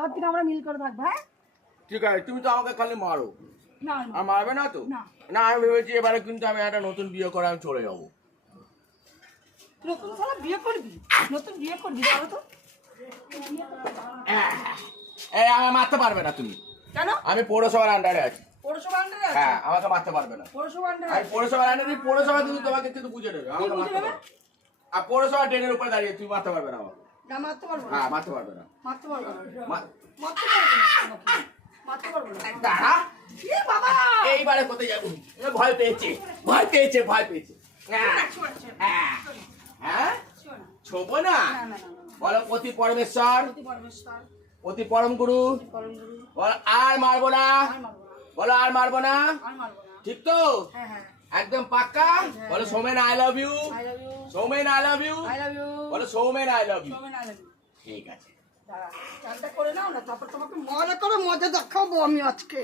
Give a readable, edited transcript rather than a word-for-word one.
এবার থেকে আমরা মিল করে থাকবো। হ্যাঁ ঠিক আছে, তুমি তো আমাকে খালি মারো। না আর মারবে না তো? না, আমি ভেবেছি এবারে কিন্তু আমি একটা নতুন বিয়ে করে আমি চলে যাবো। নতুন শালা বিয়ে করবি? নতুন বিয়ে করবি বলো তো? এই আমাকে মারতে পারবে না তুমি। কেন? আমি পৌরসভার আন্ডারে আছি। পৌরসভা আন্ডারে আছে? হ্যাঁ, আমাকে মারতে পারবে না। পৌরসভা আন্ডারে? আমি পৌরসভার আন্ডারে, পৌরসভা কিন্তু তোমাকে কিন্তু বুঝে নেবে, আমাকে মারতে পারবে না। আর পৌরসভা ট্রেনের উপরে দাঁড়িয়ে তুমি মারতে পারবে না আমাকে। না মারতে পারবো না। হ্যাঁ, মারতে পারবে না। মারতে পারবো না। মা- মারতে পারবো না। মারতে পারবো না। দাঁড়া, এ বাবা! এইবারে কোথায় যাবো? ভয় পেয়েছে, ভয় পেয়েছে, ভয় পেয়েছে। হ্যাঁ, হ্যাঁ, ছোবো না। না, না, না, না। বলো পতি পরমেশ্বর, প্রতি পরমেশ্বর, পতি পরম গুরু, পরম গুরু, বলো আর মারবো না, আর মারবো না। বলো আর মারবো না। আর মারবো না। ঠিক তো? হ্যাঁ, হ্যাঁ। একদম পাক্কা? বলো Soumen I love you, I love you. Soumen I love you, I love you. বলো Soumen I love you. Soumen, I love you. ঠিক আছে। দাঁড়া, চানটা করে নাও না, তারপর তোমাকে মজা করে মজা দেখাবো আমি আজকে।